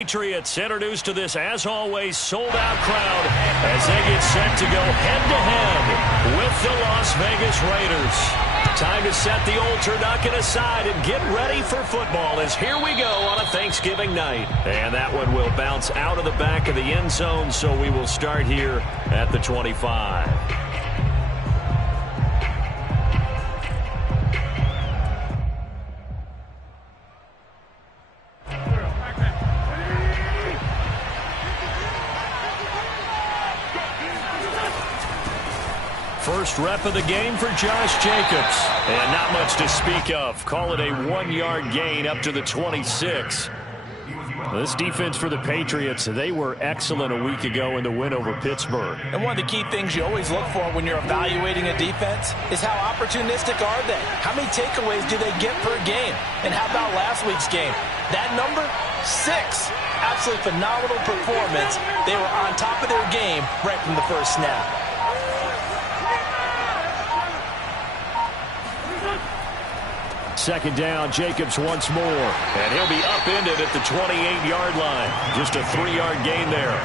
Patriots introduced to this, as always, sold-out crowd as they get set to go head-to-head with the Las Vegas Raiders. Time to set the old turducken aside and get ready for football as here we go on a Thanksgiving night. And that one will bounce out of the back of the end zone, so we will start here at the 25. First rep of the game for Josh Jacobs. And not much to speak of. Call it a 1-yard gain up to the 26. This defense for the Patriots, they were excellent a week ago in the win over Pittsburgh. And one of the key things you always look for when you're evaluating a defense is how opportunistic are they? How many takeaways do they get per game? And how about last week's game? That number, 6. Absolutely phenomenal performance. They were on top of their game right from the first snap. Second down, Jacobs once more. And he'll be upended at the 28-yard line. Just a 3-yard gain there.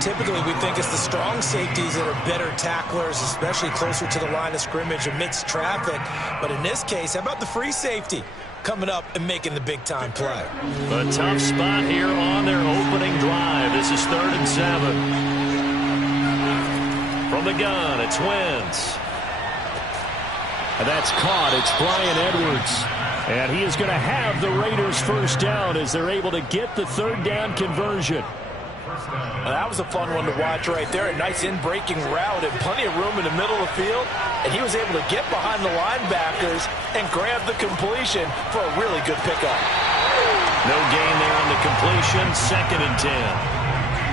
Typically, we think it's the strong safeties that are better tacklers, especially closer to the line of scrimmage amidst traffic. But in this case, how about the free safety coming up and making the big-time play? A tough spot here on their opening drive. This is 3rd and 7. From the gun, it's Wentz. And that's caught. It's Bryan Edwards. And he is going to have the Raiders first down as they're able to get the 3rd down conversion. Well, that was a fun one to watch right there. A nice in-breaking route and plenty of room in the middle of the field. And he was able to get behind the linebackers and grab the completion for a really good pickup. No gain there on the completion. 2nd and 10.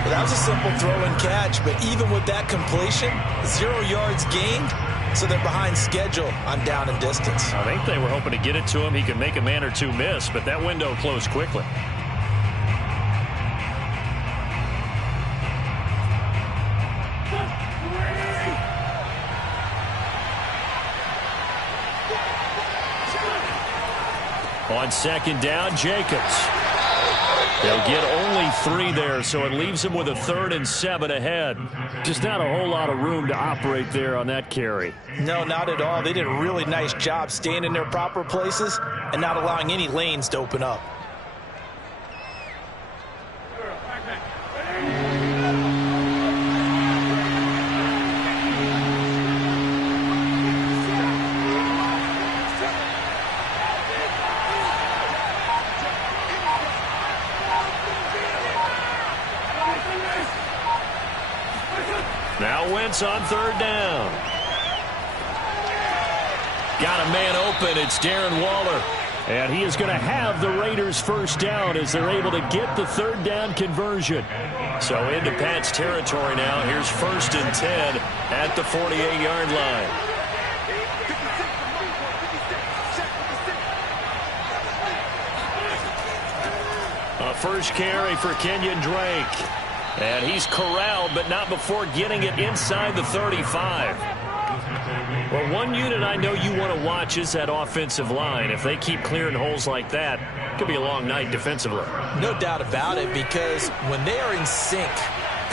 Well, that was a simple throw and catch, but even with that completion, 0 yards gained. So they're behind schedule on down and distance. I think they were hoping to get it to him. He could make a man or two miss, but that window closed quickly. On 2nd down, Jacobs. They'll get only 3 there, so it leaves them with a 3rd and 7 ahead. Just not a whole lot of room to operate there on that carry. No, not at all. They did a really nice job staying in their proper places and not allowing any lanes to open up. Now Wentz on 3rd down. Got a man open. It's Darren Waller. And he is going to have the Raiders first down as they're able to get the 3rd down conversion. So into Pat's territory now. Here's 1st and 10 at the 48-yard line. A first carry for Kenyon Drake. And he's corralled, but not before getting it inside the 35. Well, one unit I know you want to watch is that offensive line. If they keep clearing holes like that, it could be a long night defensively. No doubt about it, because when they are in sync,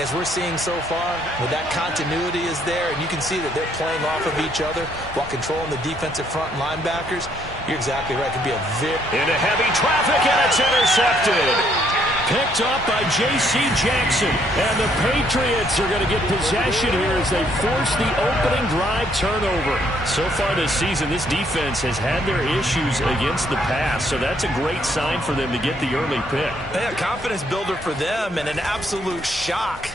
as we're seeing so far, when that continuity is there, and you can see that they're playing off of each other while controlling the defensive front and linebackers, you're exactly right. It could be a very... Into heavy traffic, and it's intercepted. Picked up by J.C. Jackson. And the Patriots are going to get possession here as they force the opening drive turnover. So far this season, this defense has had their issues against the pass. So that's a great sign for them to get the early pick. Yeah, confidence builder for them and an absolute shock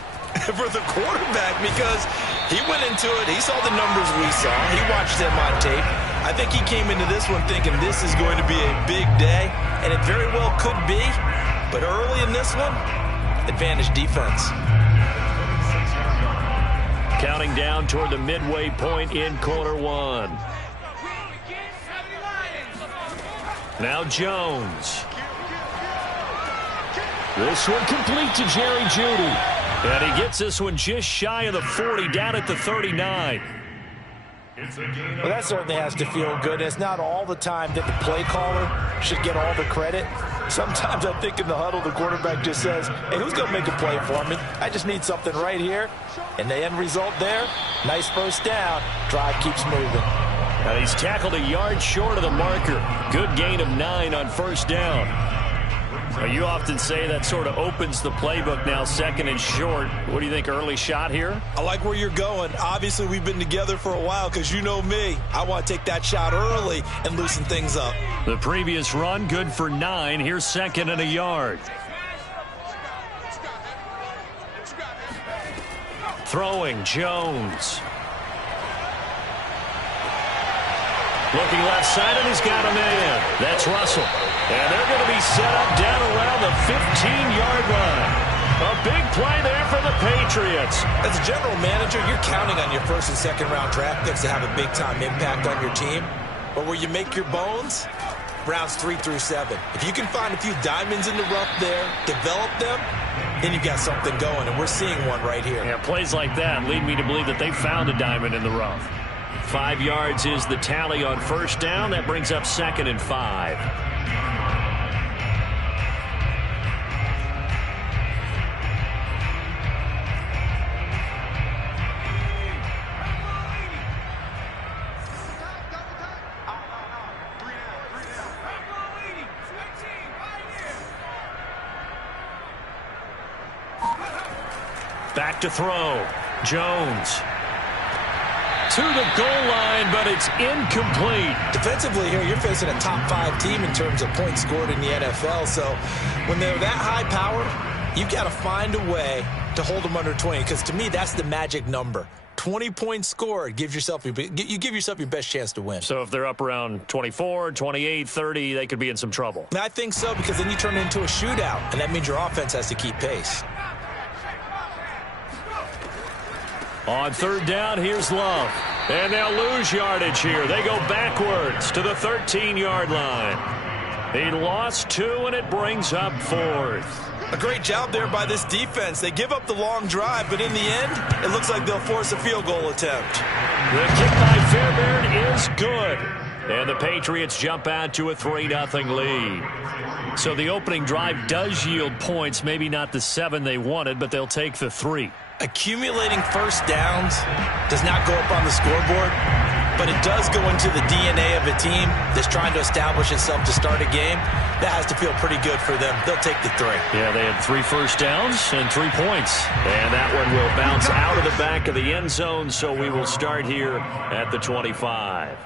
for the quarterback because he went into it. He saw the numbers we saw. He watched them on tape. I think he came into this one thinking this is going to be a big day, and it very well could be. But early in this one, advantage defense. Counting down toward the midway point in quarter 1. Now Jones. This one complete to Jerry Jeudy. And he gets this one just shy of the 40, down at the 39. Well, that certainly has to feel good. It's not all the time that the play caller should get all the credit. Sometimes I think in the huddle, the quarterback just says, hey, who's going to make a play for me? I just need something right here. And the end result there, nice first down. Drive keeps moving. Now he's tackled a yard short of the marker. Good gain of 9 on first down. Well, you often say that sort of opens the playbook now, second and short. What do you think, early shot here? I like where you're going. Obviously, we've been together for a while because you know me. I want to take that shot early and loosen things up. The previous run, good for 9. Here's second and a yard. Throwing, Jones. Looking left side, and he's got a man. That's Russell. And they're going to be set up down around the 15-yard line. A big play there for the Patriots. As a general manager, you're counting on your first and second round draft picks to have a big-time impact on your team. But where you make your bones, rounds 3 through 7. If you can find a few diamonds in the rough there, develop them, then you've got something going, and we're seeing one right here. Yeah, plays like that lead me to believe that they found a diamond in the rough. 5 yards is the tally on first down. That brings up second and 5. Back to throw. Jones. To the goal line, but it's incomplete. Defensively here, you're facing a top 5 team in terms of points scored in the NFL. So when they're that high powered, you've got to find a way to hold them under 20. Because to me, that's the magic number. 20 points scored gives yourself you give yourself your best chance to win. So if they're up around 24, 28, 30, they could be in some trouble. And I think so, because then you turn it into a shootout, and that means your offense has to keep pace. On third down, here's Love. And they'll lose yardage here. They go backwards to the 13-yard line. He lost 2, and it brings up 4th. A great job there by this defense. They give up the long drive, but in the end, it looks like they'll force a field goal attempt. The kick by Fairbairn is good. And the Patriots jump out to a 3-0 lead. So the opening drive does yield points, maybe not the 7 they wanted, but they'll take the 3. Accumulating first downs does not go up on the scoreboard, but it does go into the DNA of a team that's trying to establish itself to start a game. That has to feel pretty good for them. They'll take the 3. Yeah, they had 3 first downs and 3 points. And that one will bounce out of the back of the end zone, so we will start here at the 25.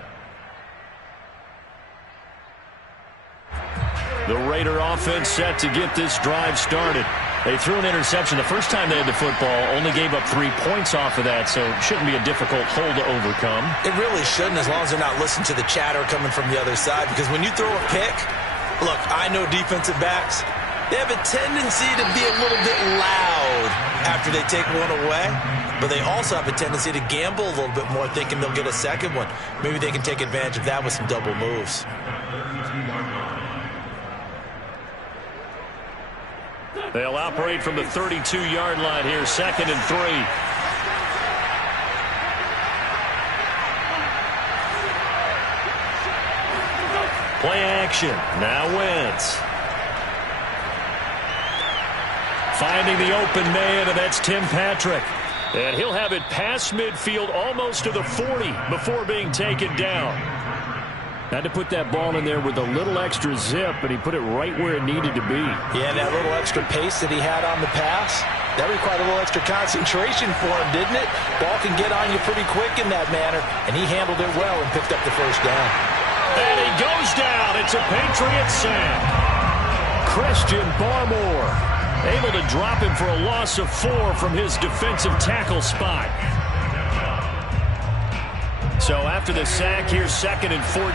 The Raider offense set to get this drive started. They threw an interception the first time they had the football, only gave up 3 points off of that, so it shouldn't be a difficult hole to overcome. It really shouldn't, as long as they're not listening to the chatter coming from the other side, because when you throw a pick, look, I know defensive backs, they have a tendency to be a little bit loud after they take one away, but they also have a tendency to gamble a little bit more, thinking they'll get a second one. Maybe they can take advantage of that with some double moves. They'll operate from the 32-yard line here, second and 3. Play action. Now Wentz. Finding the open man, and that's Tim Patrick. And he'll have it past midfield, almost to the 40, before being taken down. Had to put that ball in there with a little extra zip, but he put it right where it needed to be. Yeah, that little extra pace that he had on the pass, that required a little extra concentration for him, didn't it? Ball can get on you pretty quick in that manner, and he handled it well and picked up the first down. And he goes down. It's a Patriot sack. Christian Barmore able to drop him for a loss of 4 from his defensive tackle spot. So after the sack, here's second and 14.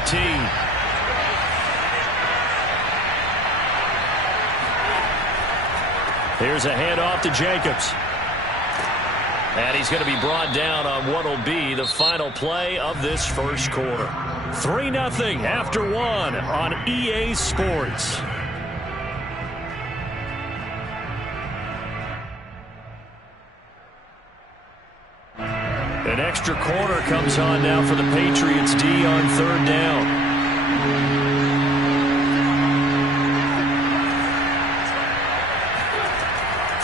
Here's a handoff to Jacobs. And he's going to be brought down on what will be the final play of this first quarter. 3-0 after 1 on EA Sports. An extra corner comes on now for the Patriots D on third down.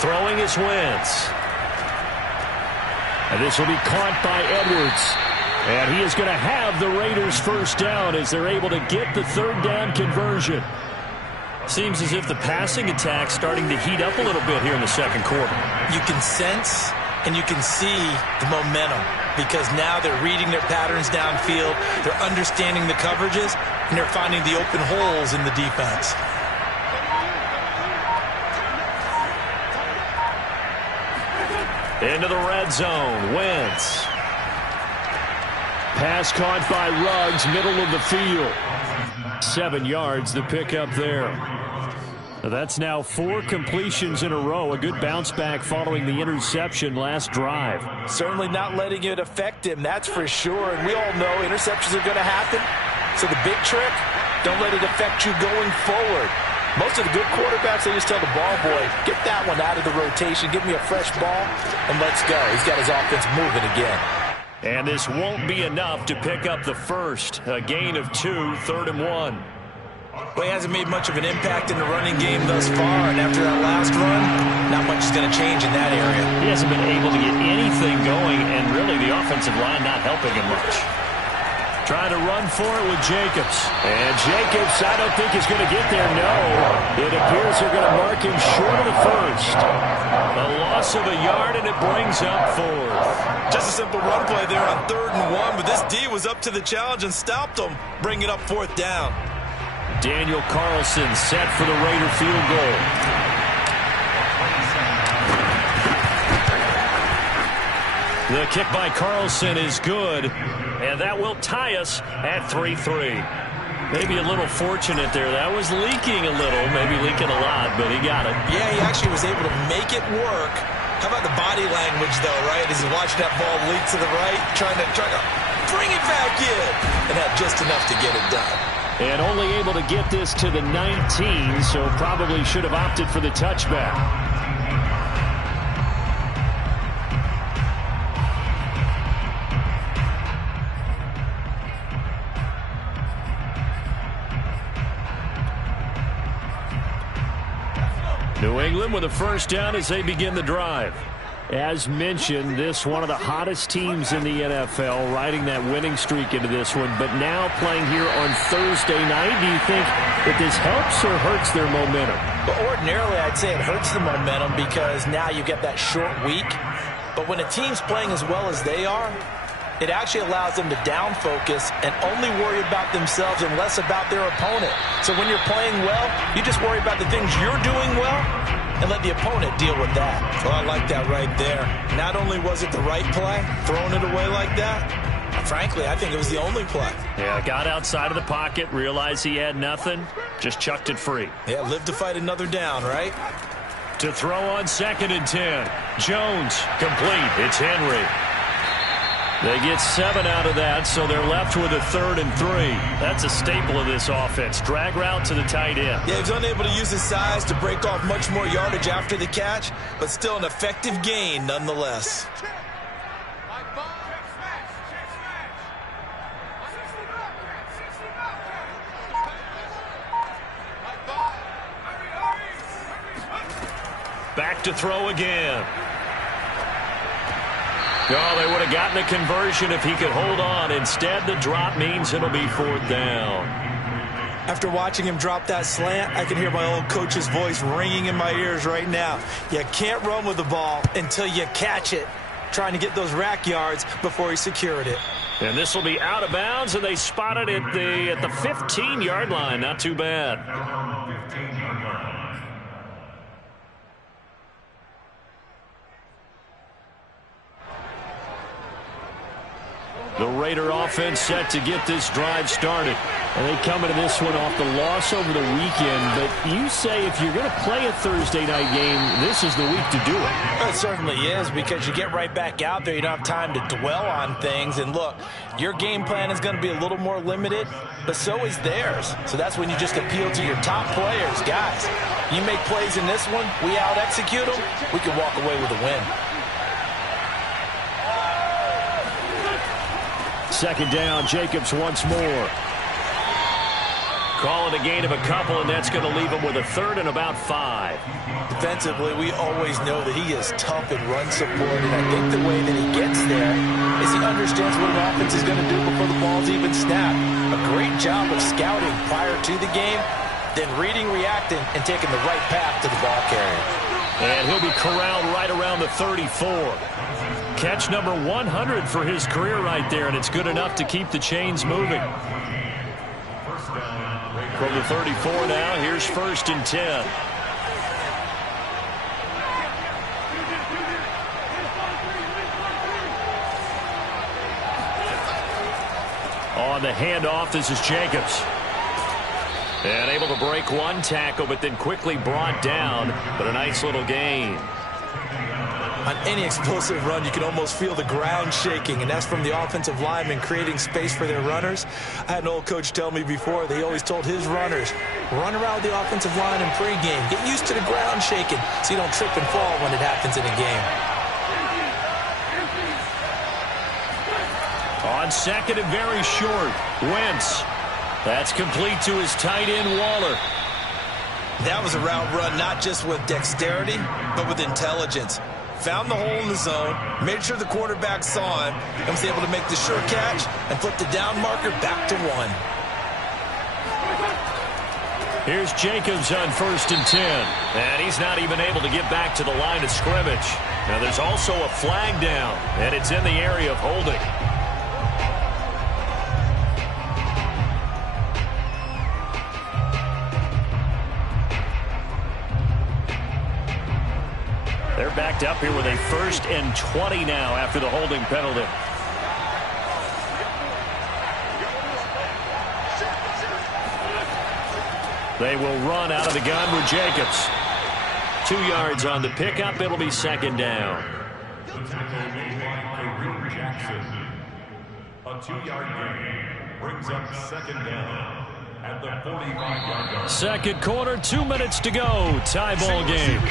Throwing is Wentz. And this will be caught by Edwards. And he is going to have the Raiders first down as they're able to get the third down conversion. Seems as if the passing attack's starting to heat up a little bit here in the second quarter. You can sense and you can see the momentum because now they're reading their patterns downfield, they're understanding the coverages, and they're finding the open holes in the defense. Into the red zone, Wentz. Pass caught by Ruggs, middle of the field. 7 yards, the pickup there. That's now 4 completions in a row. A good bounce back following the interception last drive. Certainly not letting it affect him, that's for sure. And we all know interceptions are going to happen. So the big trick, don't let it affect you going forward. Most of the good quarterbacks, they just tell the ball boy, get that one out of the rotation, give me a fresh ball, and let's go. He's got his offense moving again. And this won't be enough to pick up the first. A gain of 2, 3rd and 1. Well, he hasn't made much of an impact in the running game thus far, and after that last run, not much is going to change in that area. He hasn't been able to get anything going, and really the offensive line not helping him much. Trying to run for it with Jacobs. And Jacobs, I don't think is going to get there. No. It appears they're going to mark him short of the first. A loss of a yard, and it brings up 4th. Just a simple run play there on 3rd and 1, but this D was up to the challenge and stopped him, bringing up 4th down. Daniel Carlson set for the Raider field goal. The kick by Carlson is good, and that will tie us at 3-3. Maybe a little fortunate there. That was leaking a little, maybe leaking a lot, but he got it. Yeah, he actually was able to make it work. How about the body language, though, right? As he watched that ball leak to the right, trying to bring it back in, and had just enough to get it done. And only able to get this to the 19, so probably should have opted for the touchback. New England with a first down as they begin the drive. As mentioned, this one of the hottest teams in the NFL, riding that winning streak into this one, but now playing here on Thursday night. Do you think that this helps or hurts their momentum? Well, ordinarily, I'd say it hurts the momentum because now you get that short week. But when a team's playing as well as they are, it actually allows them to down focus and only worry about themselves and less about their opponent. So when you're playing well, you just worry about the things you're doing well and let the opponent deal with that. Well, I like that right there. Not only was it the right play, throwing it away like that, frankly, I think it was the only play. Yeah, got outside of the pocket, realized he had nothing, just chucked it free. Yeah, live to fight another down, right? To throw on 2nd and 10. Jones, complete. It's Henry. They get 7 out of that, so they're left with a 3rd and 3. That's a staple of this offense. Drag route to the tight end. Yeah, he was unable to use his size to break off much more yardage after the catch, but still an effective gain nonetheless. Back to throw again. Oh, they would have gotten a conversion if he could hold on. Instead, the drop means it'll be 4th down. After watching him drop that slant, I can hear my old coach's voice ringing in my ears right now. You can't run with the ball until you catch it. Trying to get those rack yards before he secured it. And this will be out of bounds, and they spotted it at the 15-yard line. Not too bad. The Raider offense set to get this drive started. And they come into this one off the loss over the weekend. But you say if you're going to play a Thursday night game, this is the week to do it. It certainly is, because you get right back out there. You don't have time to dwell on things. And look, your game plan is going to be a little more limited, but so is theirs. So that's when you just appeal to your top players. Guys, you make plays in this one, we out-execute them, we can walk away with a win. 2nd down, Jacobs once more. Call it a gain of a couple, and that's going to leave him with a third and about 5. Defensively, we always know that he is tough in run support, and I think the way that he gets there is he understands what an offense is going to do before the ball's even snapped. A great job of scouting prior to the game, then reading, reacting, and taking the right path to the ball carrier. And he'll be corralled right around the 34. Catch number 100 for his career right there, and it's good enough to keep the chains moving. From the 34 now, here's 1st and 10. On the handoff, this is Jacobs. And able to break one tackle, but then quickly brought down. But a nice little gain. On any explosive run, you can almost feel the ground shaking, and that's from the offensive linemen creating space for their runners. I had an old coach tell me before, they always told his runners, run around the offensive line in pregame. Get used to the ground shaking so you don't trip and fall when it happens in a game. On 2nd and very short, Wentz. That's complete to his tight end, Waller. That was a route run not just with dexterity, but with intelligence. Found the hole in the zone, made sure the quarterback saw him, and was able to make the sure catch and flip the down marker back to 1. Here's Jacobs on 1st and 10. And he's not even able to get back to the line of scrimmage. Now there's also a flag down, and it's in the area of holding. They're backed up here with a 1st and 20 now after the holding penalty. They will run out of the gun with Jacobs. 2 yards on the pickup. It'll be 2nd down. The tackle made by Kareem Jackson. A 2-yard gain brings up 2nd down at the 45-yard line. 2nd quarter, 2 minutes to go. Tie ball game.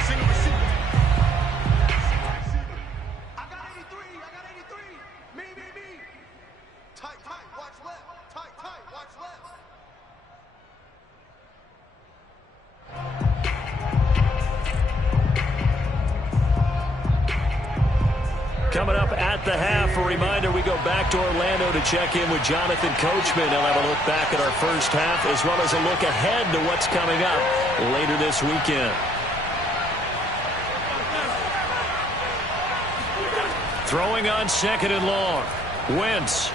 Coming up at the half, a reminder, we go back to Orlando to check in with Jonathan Coachman. He'll have a look back at our first half as well as a look ahead to what's coming up later this weekend. Throwing on 2nd and long. Wentz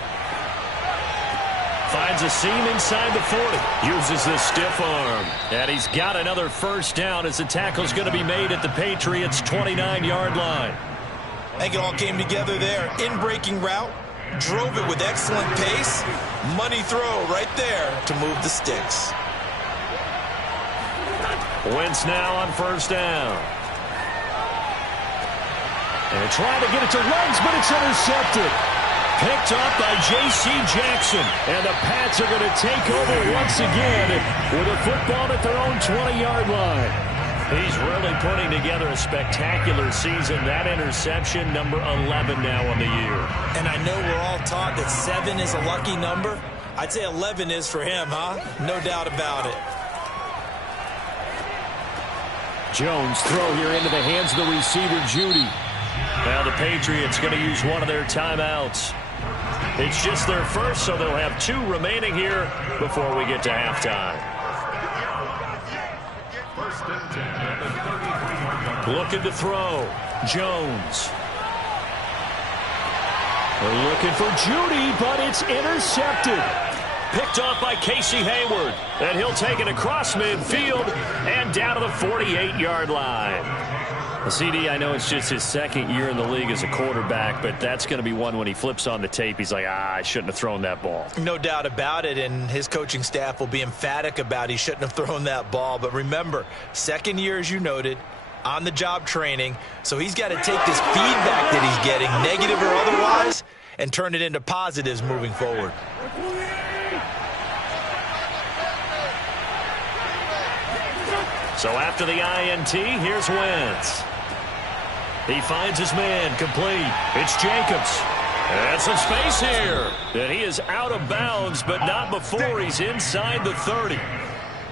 finds a seam inside the 40. Uses the stiff arm. And he's got another 1st down as the tackle's going to be made at the Patriots' 29-yard line. I think it all came together there. In-breaking route, drove it with excellent pace. Money throw right there to move the sticks. Wentz now on 1st down. And trying to get it to Ruggs, but it's intercepted. Picked up by J.C. Jackson. And the Pats are going to take over once again with a football at their own 20-yard line. He's really putting together a spectacular season. That interception, number 11 now on the year. And I know we're all taught that 7 is a lucky number. I'd say 11 is for him, huh? No doubt about it. Jones throw here into the hands of the receiver, Judy. Now the Patriots going to use one of their timeouts. It's just their first, so they'll have 2 remaining here before we get to halftime. Looking to throw. Jones. They're looking for Judy, but it's intercepted. Picked off by Casey Hayward. And he'll take it across midfield and down to the 48-yard line. CD, I know it's just his 2nd year in the league as a quarterback, but that's going to be one when he flips on the tape. He's like, I shouldn't have thrown that ball. No doubt about it, and his coaching staff will be emphatic about he shouldn't have thrown that ball. But remember, 2nd year, as you noted, on-the-job training, so he's got to take this feedback that he's getting, negative or otherwise, and turn it into positives moving forward. So after the INT, here's Wentz. He finds his man, complete. It's Jacobs. And some space here. And he is out of bounds, but not before he's inside the 30.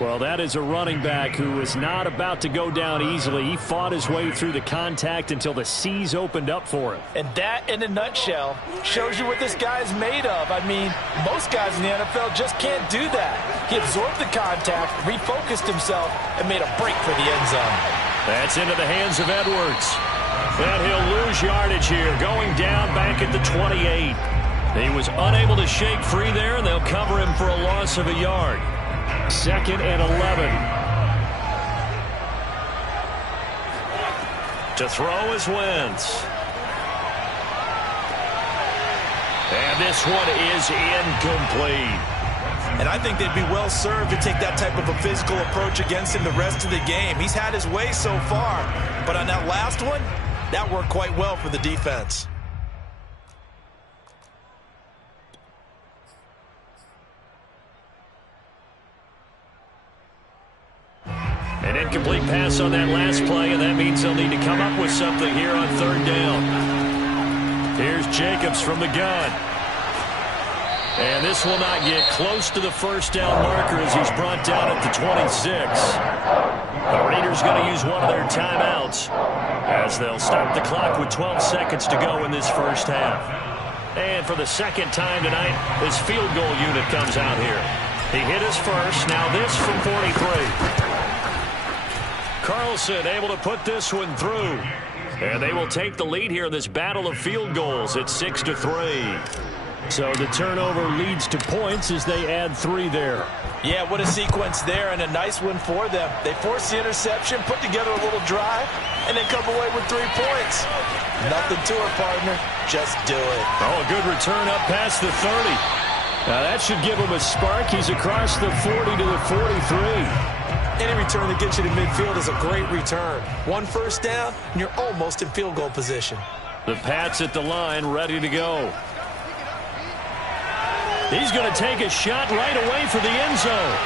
Well, that is a running back who is not about to go down easily. He fought his way through the contact until the seas opened up for him. And that, in a nutshell, shows you what this guy is made of. I mean, most guys in the NFL just can't do that. He absorbed the contact, refocused himself, and made a break for the end zone. That's into the hands of Edwards. And he'll lose yardage here, going down back at the 28. He was unable to shake free there, and they'll cover him for a loss of a yard. 2nd and 11. To throw is Wentz. And this one is incomplete. And I think they'd be well served to take that type of a physical approach against him the rest of the game. He's had his way so far, but on that last one, that worked quite well for the defense. An incomplete pass on that last play, and that means they'll need to come up with something here on 3rd down. Here's Jacobs from the gun. And this will not get close to the 1st down marker as he's brought down at the 26. The Raiders going to use one of their timeouts as they'll stop the clock with 12 seconds to go in this 1st half. And for the 2nd time tonight, his field goal unit comes out here. He hit his first, now this from 43. Carlson able to put this one through. And they will take the lead here in this battle of field goals at 6-3. So the turnover leads to points as they add 3 there. Yeah, what a sequence there, and a nice one for them. They force the interception, put together a little drive, and then come away with 3 points. Nothing to it, partner. Just do it. Oh, a good return up past the 30. Now that should give him a spark. He's across the 40 to the 43. Any return that gets you to midfield is a great return. 1 first down, and you're almost in field goal position. The Pats at the line, ready to go. He's going to take a shot right away for the end zone.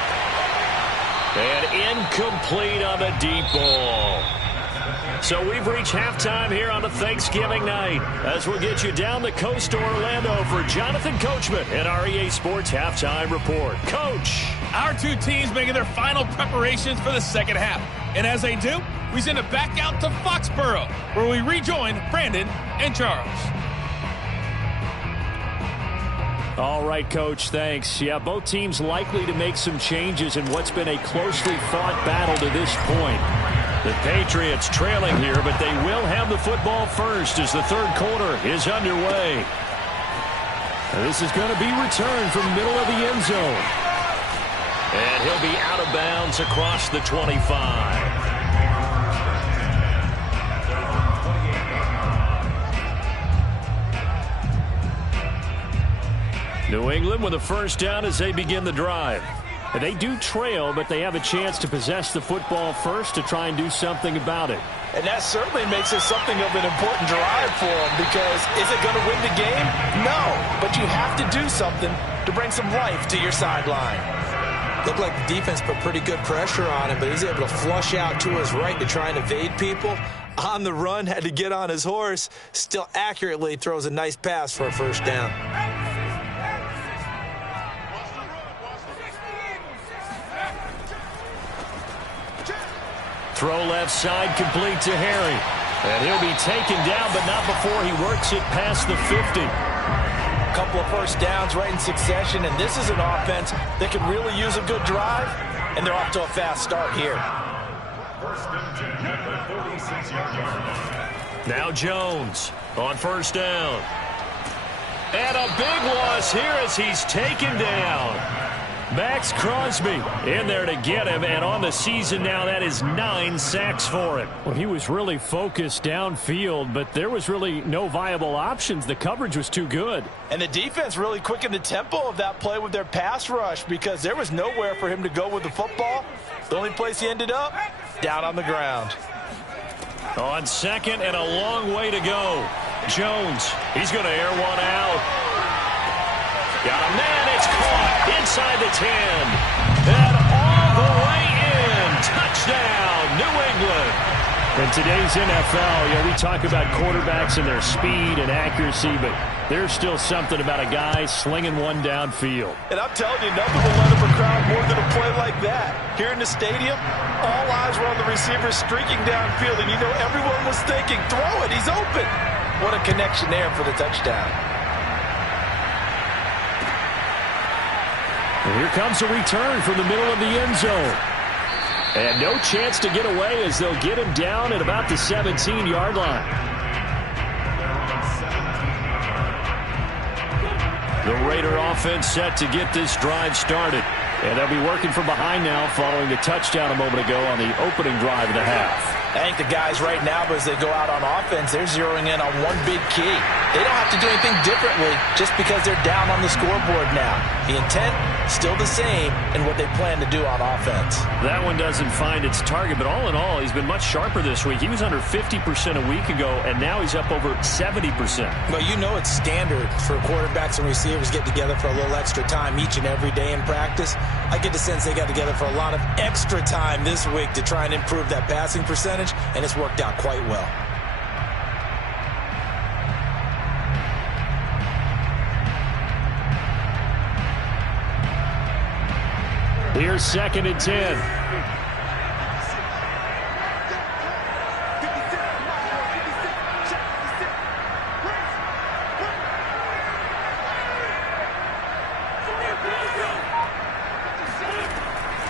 And incomplete on the deep ball. So we've reached halftime here on a Thanksgiving night as we'll get you down the coast to Orlando for Jonathan Coachman and our EA Sports Halftime Report. Coach! Our 2 teams making their final preparations for the 2nd half. And as they do, we send it back out to Foxborough, where we rejoin Brandon and Charles. All right, Coach, thanks. Yeah, both teams likely to make some changes in what's been a closely fought battle to this point. The Patriots trailing here, but they will have the football first as the 3rd quarter is underway. This is going to be returned from middle of the end zone. And he'll be out of bounds across the 25. New England with a 1st down as they begin the drive. And they do trail, but they have a chance to possess the football first to try and do something about it. And that certainly makes it something of an important drive for them, because is it going to win the game? No, but you have to do something to bring some life to your sideline. Looked like the defense put pretty good pressure on him, but he's able to flush out to his right to try and evade people. On the run, had to get on his horse, still accurately throws a nice pass for a 1st down. Throw left side, complete to Harry. And he'll be taken down, but not before he works it past the 50. A couple of 1st downs right in succession, and this is an offense that can really use a good drive, and they're off to a fast start here. Now Jones on 1st down. And a big loss here as he's taken down. Max Crosby in there to get him, and on the season now, that is 9 sacks for him. Well, he was really focused downfield, but there was really no viable options. The coverage was too good. And the defense really quickened the tempo of that play with their pass rush, because there was nowhere for him to go with the football. The only place he ended up, down on the ground. On 2nd and a long way to go. Jones, he's going to air one out. Got a man, it's caught inside the 10. And all the way in. Touchdown, New England. In today's NFL, we talk about quarterbacks and their speed and accuracy, but there's still something about a guy slinging one downfield. And I'm telling you, nothing will let up a crowd more than a play like that. Here in the stadium, all eyes were on the receiver streaking downfield, and everyone was thinking, throw it, he's open. What a connection there for the touchdown. And here comes a return from the middle of the end zone. And no chance to get away as they'll get him down at about the 17-yard line. The Raider offense set to get this drive started. And they'll be working from behind now following the touchdown a moment ago on the opening drive of the half. I think the guys right now, as they go out on offense, they're zeroing in on one big key. They don't have to do anything differently just because they're down on the scoreboard now. The intent, still the same in what they plan to do on offense. That one doesn't find its target, but all in all, he's been much sharper this week. He was under 50% a week ago, and now he's up over 70%. Well, it's standard for quarterbacks and receivers get together for a little extra time each and every day in practice. I get the sense they got together for a lot of extra time this week to try and improve that passing percentage, and it's worked out quite well. Here's 2nd and 10.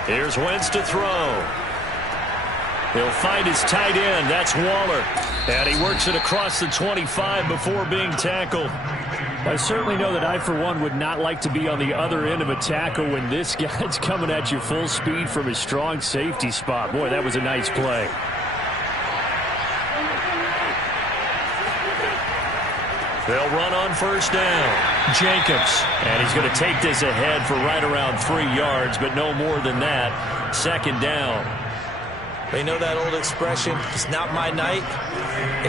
Here's Wentz to throw. He'll find his tight end. That's Waller. And he works it across the 25 before being tackled. I certainly know that I, for one, would not like to be on the other end of a tackle when this guy's coming at you full speed from his strong safety spot. Boy, that was a nice play. They'll run on first down. Jacobs. And he's going to take this ahead for right around 3 yards, but no more than that. 2nd down. They know that old expression, it's not my night.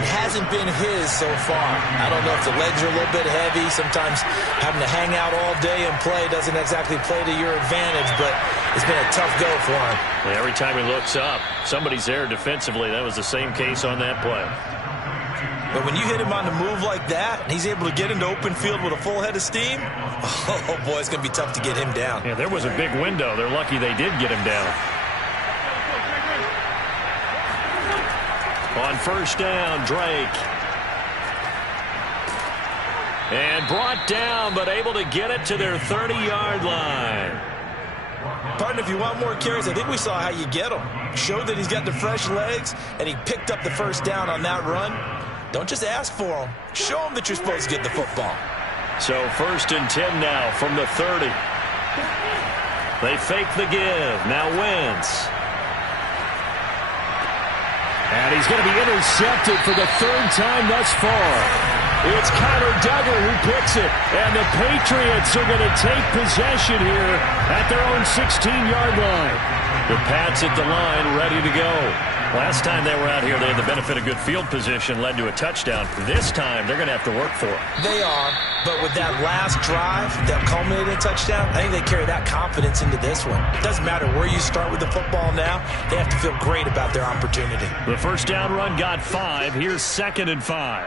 It hasn't been his so far. I don't know if the legs are a little bit heavy. Sometimes having to hang out all day and play doesn't exactly play to your advantage, but it's been a tough go for him. And every time he looks up, somebody's there defensively. That was the same case on that play. But when you hit him on the move like that, and he's able to get into open field with a full head of steam, oh boy, it's going to be tough to get him down. Yeah, there was a big window. They're lucky they did get him down. On first down, Drake. And brought down, but able to get it to their 30-yard line. Partner, if you want more carries, I think we saw how you get him. Showed that he's got the fresh legs, and he picked up the first down on that run. Don't just ask for him. Show him that you're supposed to get the football. So 1st and 10 now from the 30. They fake the give. Now Wentz. And he's going to be intercepted for the 3rd time thus far. It's Connor Duggar who picks it. And the Patriots are going to take possession here at their own 16-yard line. The Pats at the line, ready to go. Last time they were out here, they had the benefit of good field position, led to a touchdown. This time, they're going to have to work for it. They are, but with that last drive that culminated in a touchdown, I think they carry that confidence into this one. It doesn't matter where you start with the football now. They have to feel great about their opportunity. The first down run got 5. Here's 2nd and 5.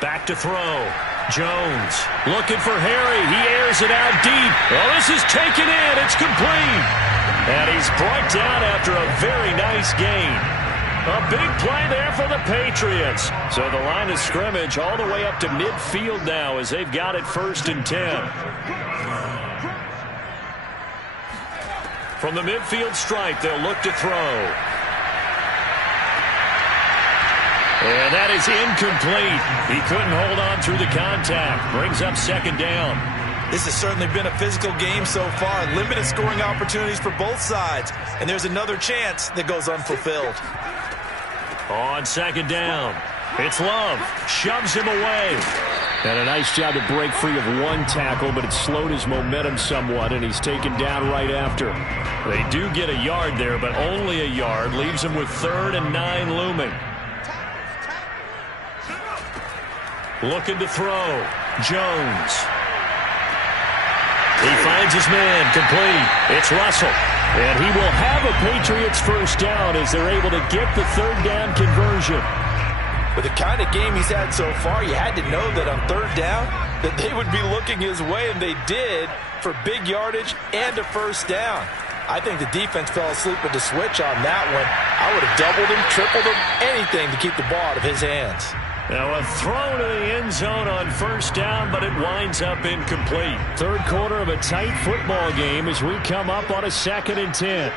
Back to throw. Jones looking for Harry. He airs it out deep. Well, this is taken in. It's complete. And he's brought down after a very nice gain. A big play there for the Patriots. So the line of scrimmage all the way up to midfield now as they've got it 1st and 10. From the midfield stripe, they'll look to throw. And that is incomplete. He couldn't hold on through the contact. Brings up 2nd down. This has certainly been a physical game so far. Limited scoring opportunities for both sides. And there's another chance that goes unfulfilled. On 2nd down, it's Love. Shoves him away. And a nice job to break free of one tackle, but it slowed his momentum somewhat, and he's taken down right after. They do get a yard there, but only a yard. Leaves him with 3rd and 9 looming. Looking to throw. Jones. He finds his man, complete. It's Russell. And he will have a Patriots first down as they're able to get the third down conversion. With the kind of game he's had so far, you had to know that on third down that they would be looking his way, and they did, for big yardage and a first down. I think the defense fell asleep with the switch on that one. I would have doubled him, tripled him, anything to keep the ball out of his hands. Now a throw to the end zone on first down, but it winds up incomplete. Third quarter of a tight football game as we come up on a 2nd and 10.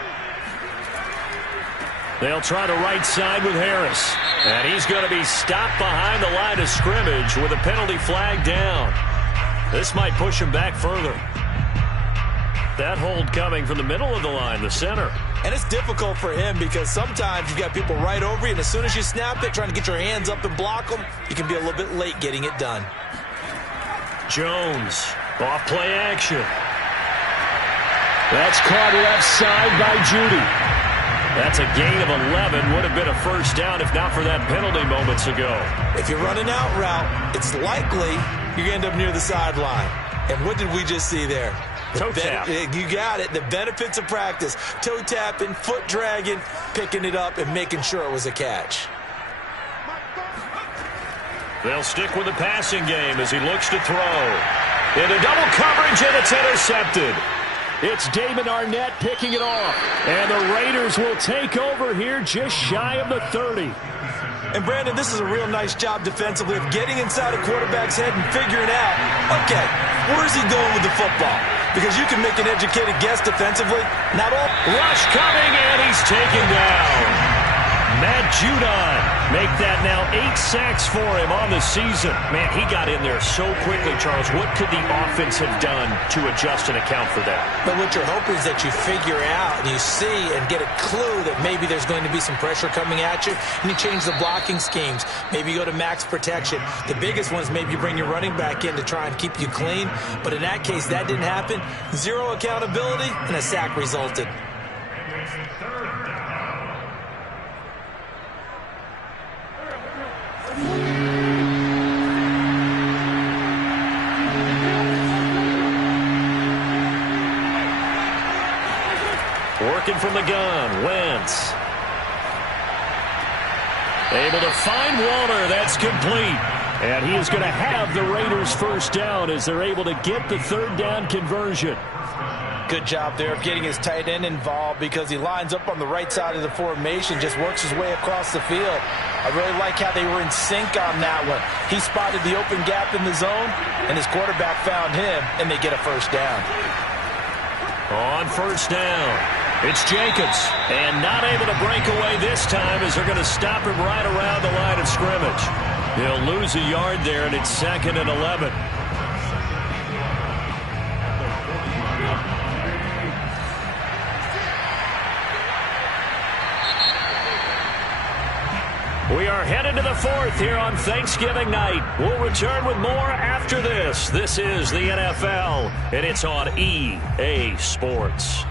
They'll try the right side with Harris. And he's going to be stopped behind the line of scrimmage with a penalty flag down. This might push him back further. That hold coming from the middle of the line, the center. And it's difficult for him because sometimes you've got people right over you, and as soon as you snap it, trying to get your hands up and block them, you can be a little bit late getting it done. Jones, off play action. That's caught left side by Judy. That's a gain of 11. Would have been a first down if not for that penalty moments ago. If you're running out route, it's likely you're going to end up near the sideline. And what did we just see there? Toe tap. You got it. The benefits of practice. Toe tapping, foot dragging, picking it up, and making sure it was a catch. They'll stick with the passing game as he looks to throw. Into double coverage, and it's intercepted. It's Damon Arnett picking it off. And the Raiders will take over here just shy of the 30. And, Brandon, this is a real nice job defensively of getting inside a quarterback's head and figuring out, okay, where's he going with the football? Because you can make an educated guess defensively. Not all. Rush coming, and he's taken down. Matt Judon make that now 8 sacks for him on the season. Man, he got in there so quickly, Charles. What could the offense have done to adjust and account for that? But what you're hoping is that you figure out and you see and get a clue that maybe there's going to be some pressure coming at you, and you change the blocking schemes. Maybe you go to max protection. The biggest one is maybe you bring your running back in to try and keep you clean. But in that case, that didn't happen. Zero accountability, and a sack resulted. Working from the gun, Wentz. Able to find Walter. That's complete. And he is going to have the Raiders first down as they're able to get the third down conversion. Good job there of getting his tight end involved because he lines up on the right side of the formation, just works his way across the field. I really like how they were in sync on that one. He spotted the open gap in the zone, and his quarterback found him, and they get a first down. On first down, it's Jacobs, and not able to break away this time as they're going to stop him right around the line of scrimmage. They'll lose a yard there, and it's 2nd and 11. We are headed to the 4th here on Thanksgiving night. We'll return with more after this. This is the NFL, and it's on EA Sports.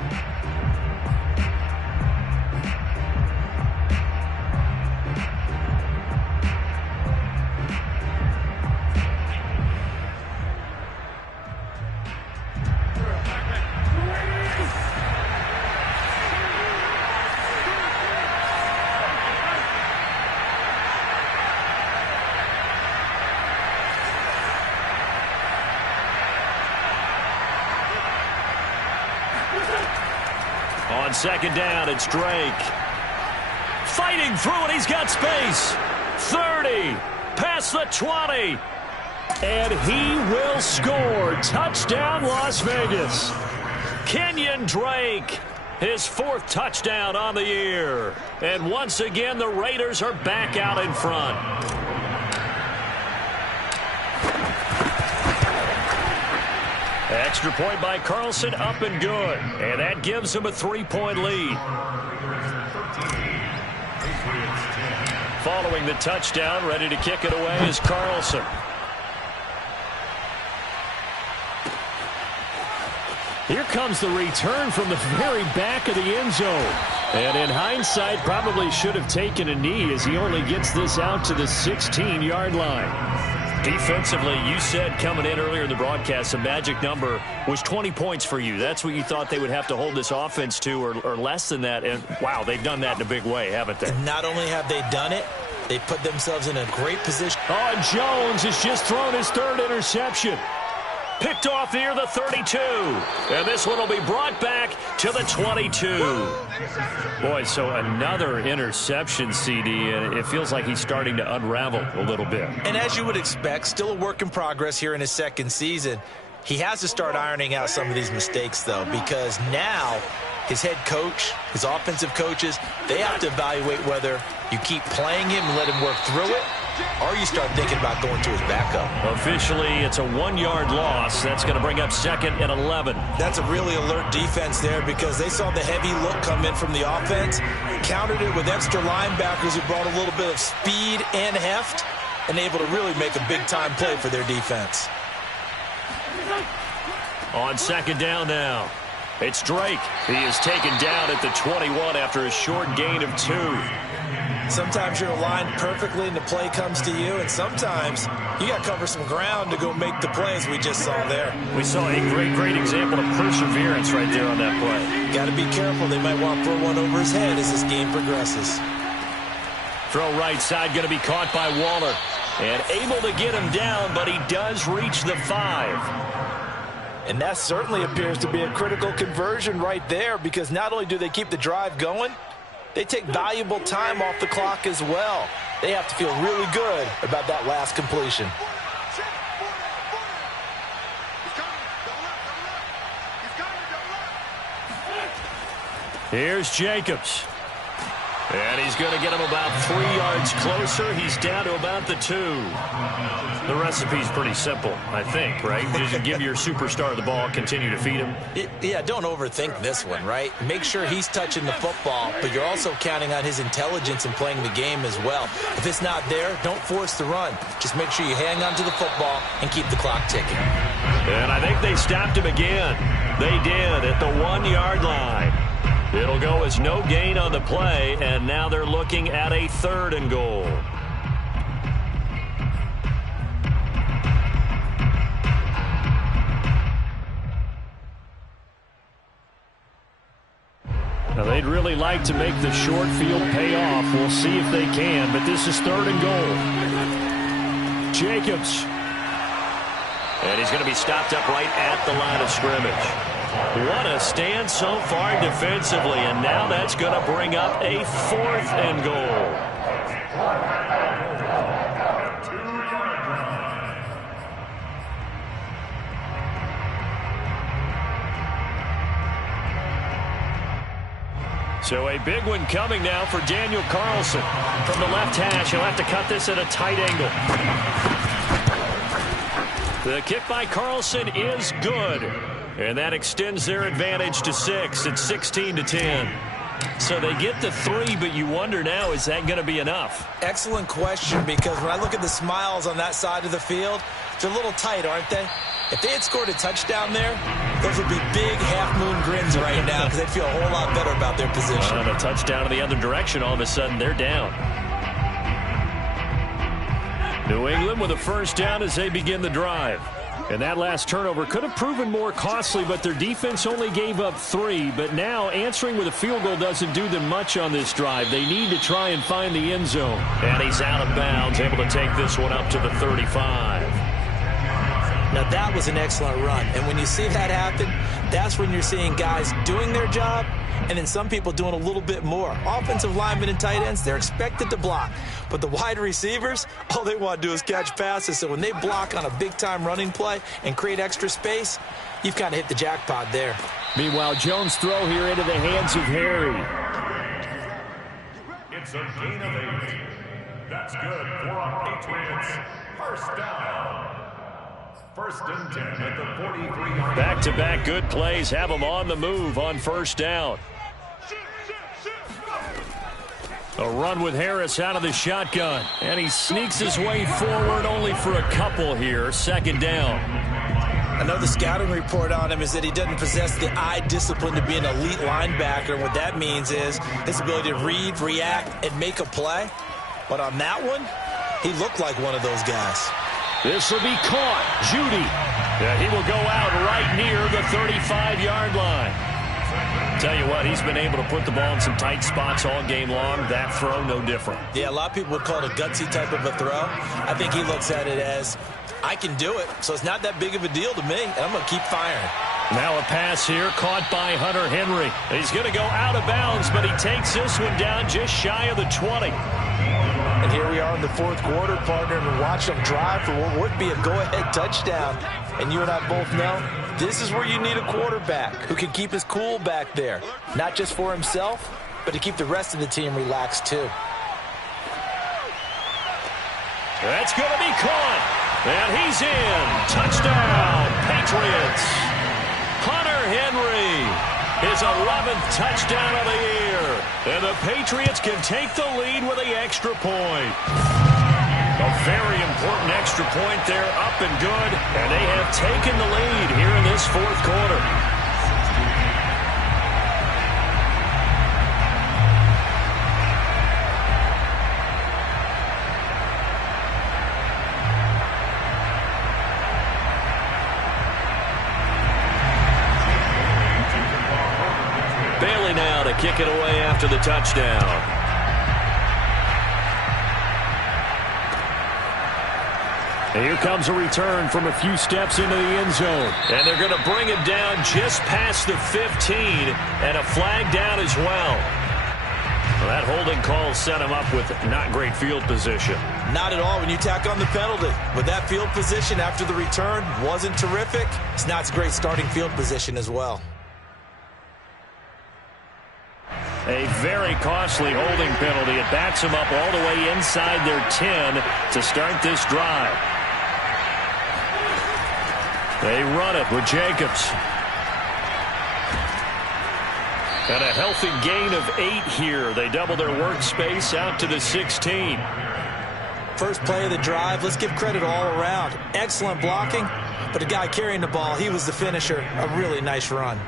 On second down, it's Drake. Fighting through it, he's got space. 30, past the 20. And he will score. Touchdown, Las Vegas. Kenyon Drake, his 4th touchdown on the year. And once again, the Raiders are back out in front. Extra point by Carlson, up and good. And that gives him a 3-point lead. Following the touchdown, ready to kick it away is Carlson. Here comes the return from the very back of the end zone. And in hindsight, probably should have taken a knee as he only gets this out to the 16-yard line. Defensively, you said coming in earlier in the broadcast, the magic number was 20 points for you. That's what you thought they would have to hold this offense to, or less than that. And, wow, they've done that in a big way, haven't they? Not only have they done it, they put themselves in a great position. Oh, and Jones has just thrown his third interception. Picked off near the 32. And this one will be brought back to the 22. Boy, so another interception, CD, and it feels like he's starting to unravel a little bit. And as you would expect, still a work in progress here in his second season. He has to start ironing out some of these mistakes, though, because now his head coach, his offensive coaches, they have to evaluate whether you keep playing him and let him work through it, or you start thinking about going to his backup. Officially, it's a 1-yard loss. That's going to bring up 2nd and 11. That's a really alert defense there because they saw the heavy look come in from the offense, countered it with extra linebackers who brought a little bit of speed and heft, and able to really make a big-time play for their defense. On 2nd down now, it's Drake. He is taken down at the 21 after a short gain of 2. Sometimes you're aligned perfectly and the play comes to you, and sometimes you got to cover some ground to go make the plays we just saw there. We saw a great example of perseverance right there on that play. Got to be careful. They might want to throw one over his head as this game progresses. Throw right side going to be caught by Waller. And able to get him down, but he does reach the 5. And that certainly appears to be a critical conversion right there, because not only do they keep the drive going, they take valuable time off the clock as well. They have to feel really good about that last completion. Here's Jacobs. And he's going to get him about 3 yards closer. He's down to about the 2. The recipe's pretty simple, I think, right? Just give your superstar the ball, continue to feed him. Yeah, don't overthink this one, right? Make sure he's touching the football, but you're also counting on his intelligence in playing the game as well. If it's not there, don't force the run. Just make sure you hang on to the football and keep the clock ticking. And I think they stopped him again. They did at the 1-yard line. It'll go as no gain on the play, and now they're looking at a 3rd and goal. Now, they'd really like to make the short field pay off. We'll see if they can, but this is 3rd and goal. Jacobs. And he's going to be stopped up right at the line of scrimmage. What a stand so far defensively, and now that's going to bring up a 4th and goal. So a big one coming now for Daniel Carlson. From the left hash, he'll have to cut this at a tight angle. The kick by Carlson is good. And that extends their advantage to 6. It's 16-10. So they get the 3, but you wonder now, is that going to be enough? Excellent question, because when I look at the smiles on that side of the field, they're a little tight, aren't they? If they had scored a touchdown there, those would be big half-moon grins right now, because they'd feel a whole lot better about their position. And a touchdown in the other direction, all of a sudden they're down. New England with a 1st down as they begin the drive. And that last turnover could have proven more costly, but their defense only gave up 3. But now answering with a field goal doesn't do them much on this drive. They need to try and find the end zone. And he's out of bounds, able to take this one up to the 35. Now that was an excellent run. And when you see that happen, that's when you're seeing guys doing their job, and then some people doing a little bit more. Offensive linemen and tight ends, they're expected to block. But the wide receivers, all they want to do is catch passes. So when they block on a big-time running play and create extra space, you've kind of hit the jackpot there. Meanwhile, Jones' throw here into the hands of Harry. It's a gain of 8. That's good for our Patriots. 1st down. 1st and 10 at the 43-yard. Back-to-back good plays have them on the move on 1st down. A run with Harris out of the shotgun. And he sneaks his way forward only for a couple here. 2nd down. I know the scouting report on him is that he doesn't possess the eye discipline to be an elite linebacker. And what that means is his ability to read, react, and make a play. But on that one, he looked like one of those guys. This will be caught. Judy. Yeah, he will go out right near the 35-yard line. Tell you what, he's been able to put the ball in some tight spots all game long. That throw, no different. Yeah, a lot of people would call it a gutsy type of a throw. I think he looks at it as, I can do it, so it's not that big of a deal to me, and I'm going to keep firing. Now a pass here, caught by Hunter Henry. He's going to go out of bounds, but he takes this one down just shy of the 20. And here we are in the fourth quarter, partner, and watch them drive for what would be a go-ahead touchdown. And you and I both know this is where you need a quarterback who can keep his cool back there, not just for himself, but to keep the rest of the team relaxed too. That's going to be caught, and he's in. Touchdown, Patriots. Hunter Henry, his 11th touchdown of the year. And the Patriots can take the lead with the extra point. A very important extra point there, up and good. And they have taken the lead here in this fourth quarter. Bailey now to kick it away after the touchdown. Here comes a return from a few steps into the end zone. And they're going to bring him down just past the 15, and a flag down as well. That holding call set him up with not great field position. Not at all when you tack on the penalty. But that field position after the return wasn't terrific. It's not a great starting field position as well. A very costly holding penalty. It backs them up all the way inside their 10 to start this drive. They run it with Jacobs. And a healthy gain of 8 here. They double their workspace out to the 16. First play of the drive, let's give credit all around. Excellent blocking, but the guy carrying the ball, he was the finisher. A really nice run.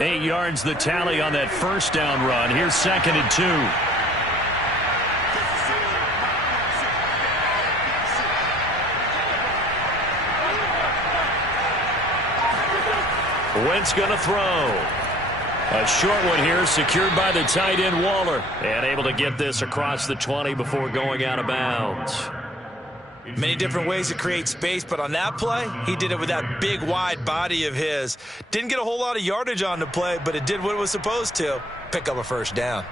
8 yards the tally on that first down run. Here's 2nd and 2. Wentz going to throw. A short one here, secured by the tight end Waller. And able to get this across the 20 before going out of bounds. Many different ways to create space, but on that play, he did it with that big, wide body of his. Didn't get a whole lot of yardage on the play, but it did what it was supposed to. Pick up a first down.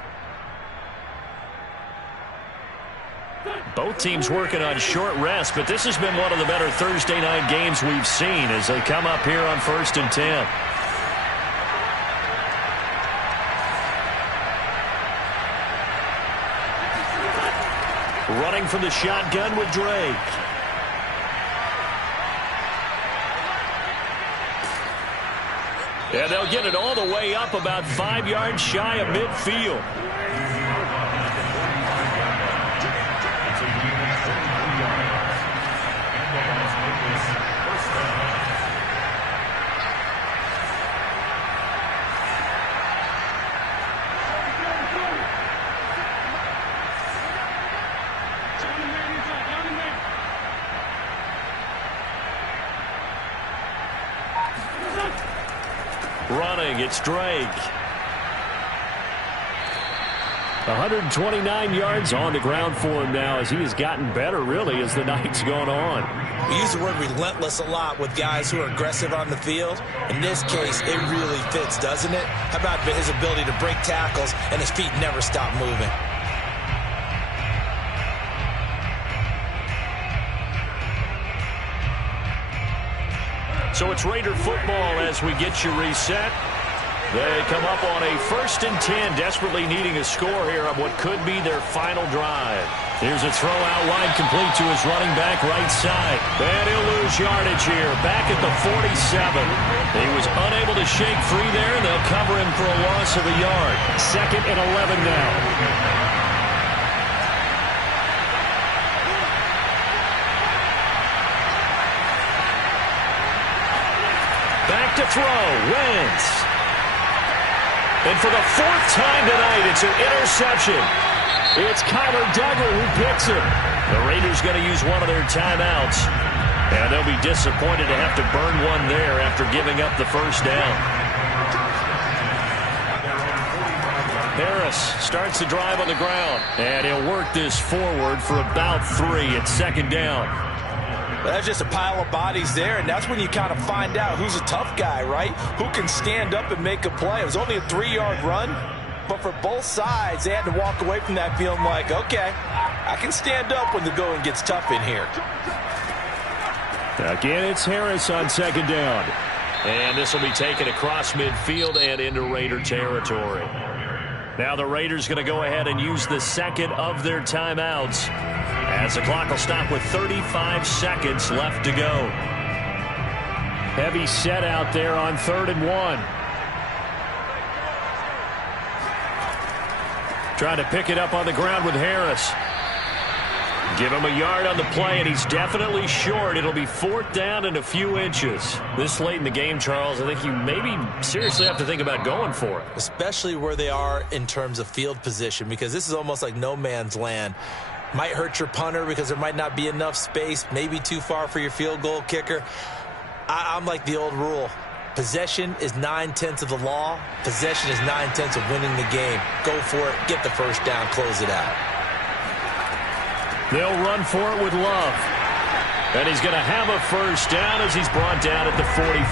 Both teams working on short rest, but this has been one of the better Thursday night games we've seen as they come up here on 1st and 10. Running from the shotgun with Drake. And they'll get it all the way up about 5 yards shy of midfield. Running, it's Drake. 129 yards on the ground for him now as he has gotten better, really, as the night's gone on. We use the word relentless a lot with guys who are aggressive on the field. In this case, it really fits, doesn't it? How about his ability to break tackles and his feet never stop moving? So it's Raider football as we get you reset. They come up on a 1st and 10, desperately needing a score here on what could be their final drive. Here's a throw out wide, complete to his running back right side. And he'll lose yardage here, back at the 47. He was unable to shake free there, and they'll cover him for a loss of a yard. 2nd and 11 now. Back to throw, Wentz. And for the 4th time tonight, it's an interception. It's Kyler Duggar who picks it. The Raiders going to use one of their timeouts. And they'll be disappointed to have to burn one there after giving up the first down. Harris starts the drive on the ground. And he'll work this forward for about 3 at second down. That's just a pile of bodies there, and that's when you kind of find out who's a tough guy, right? Who can stand up and make a play. It was only a 3-yard run, but for both sides, they had to walk away from that feeling like, okay, I can stand up when the going gets tough in here. Again, it's Harris on second down. And this will be taken across midfield and into Raider territory. Now the Raiders going to go ahead and use the second of their timeouts, as the clock will stop with 35 seconds left to go. Heavy set out there on 3rd and 1. Trying to pick it up on the ground with Harris. Give him a yard on the play, and he's definitely short. It'll be 4th down and a few inches. This late in the game, Charles, I think you maybe seriously have to think about going for it. Especially where they are in terms of field position, because this is almost like no man's land. Might hurt your punter because there might not be enough space, maybe too far for your field goal kicker. I'm like the old rule. Possession is 9/10 of the law. Possession is 9/10 of winning the game. Go for it. Get the first down. Close it out. They'll run for it with Love. And he's going to have a first down as he's brought down at the 40.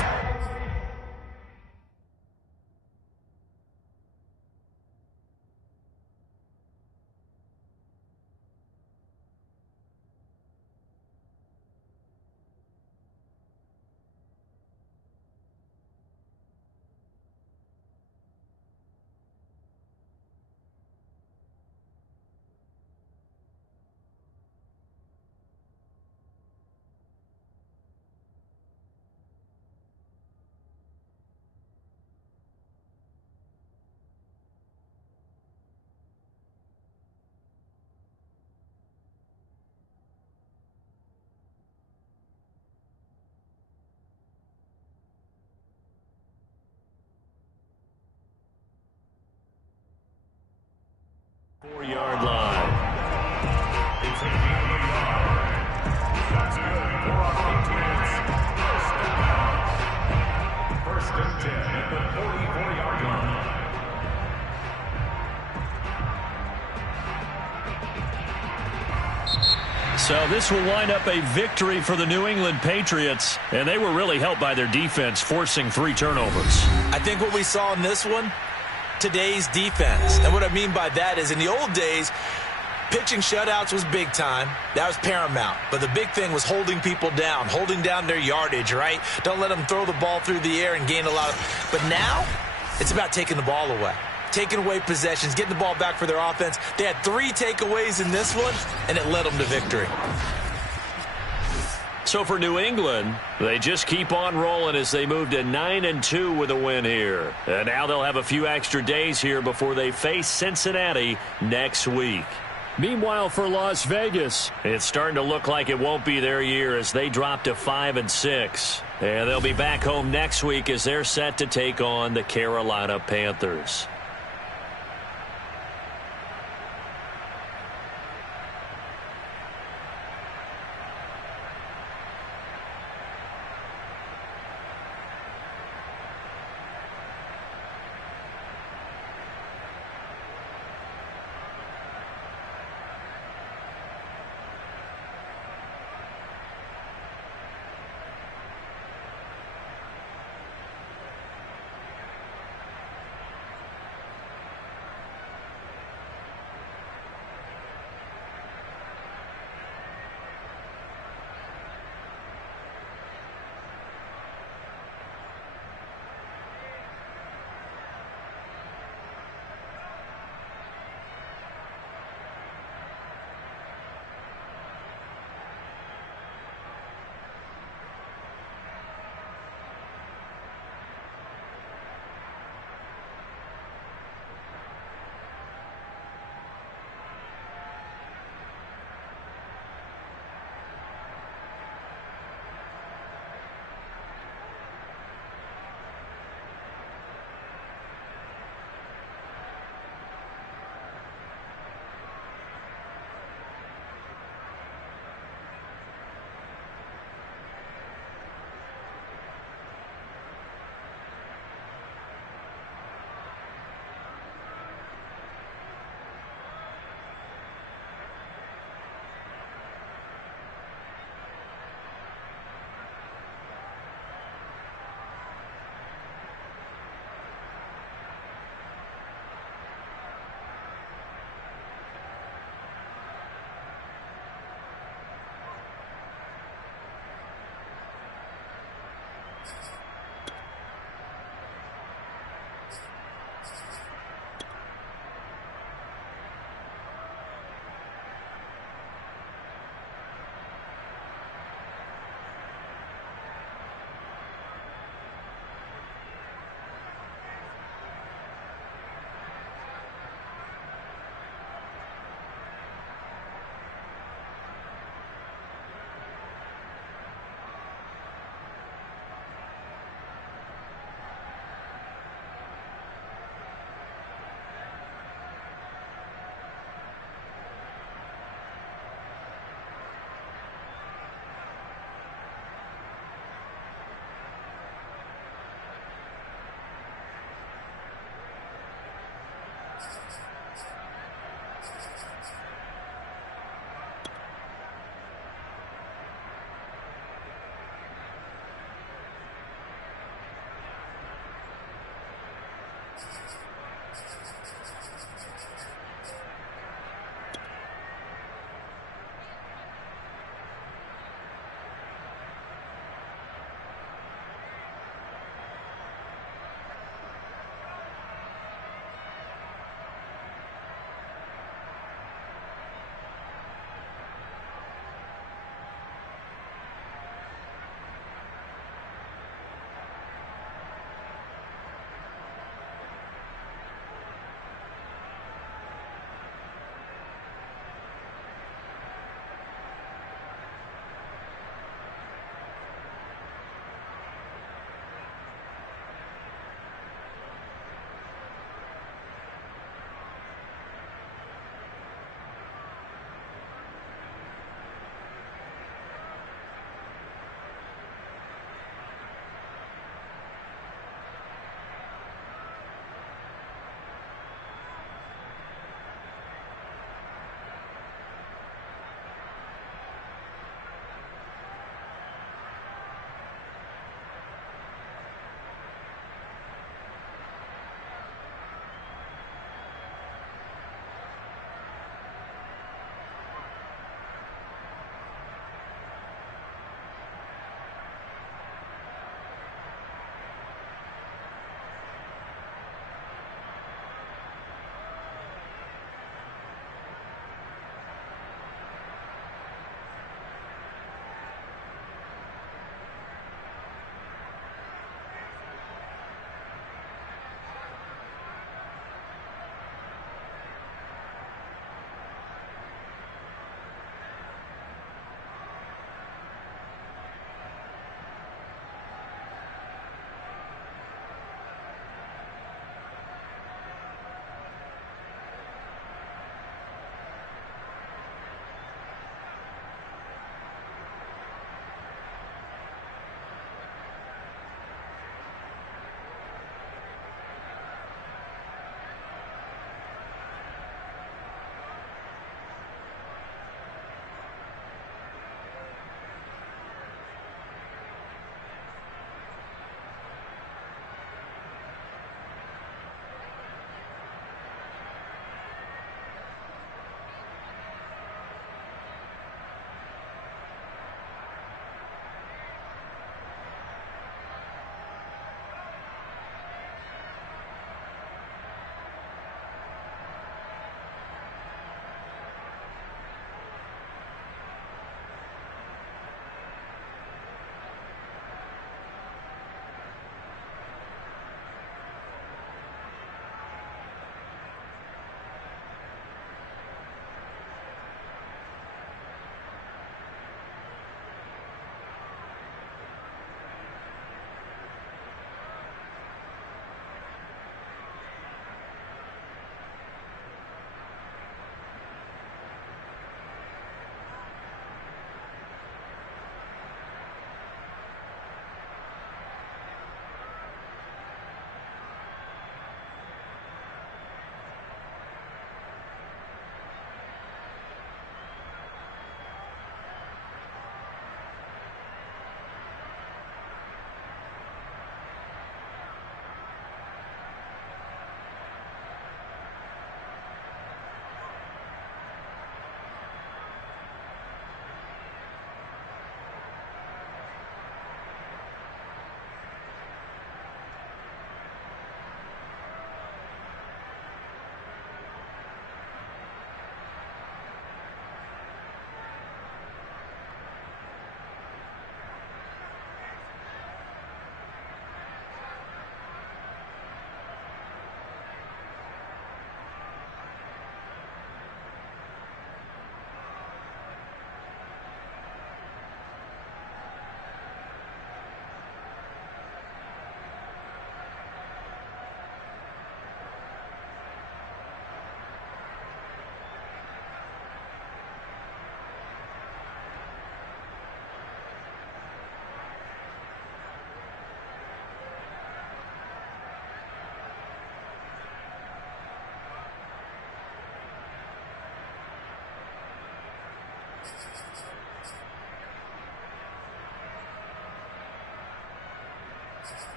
Four-yard line. It's a gain of a yard. That's good for offense. First and 10 at the 44-yard line. So this will wind up a victory for the New England Patriots, and they were really helped by their defense, forcing 3 turnovers. I think what we saw in this one, today's defense. And what I mean by that is in the old days, pitching shutouts was big time. That was paramount. But the big thing was holding people down, holding down their yardage, right? Don't let them throw the ball through the air and gain a lot of... But now, it's about taking the ball away. Taking away possessions, getting the ball back for their offense. They had 3 takeaways in this one, and it led them to victory. So for New England, they just keep on rolling as they move to 9-2 with a win here. And now they'll have a few extra days here before they face Cincinnati next week. Meanwhile, for Las Vegas, it's starting to look like it won't be their year as they drop to 5-6. And they'll be back home next week as they're set to take on the Carolina Panthers.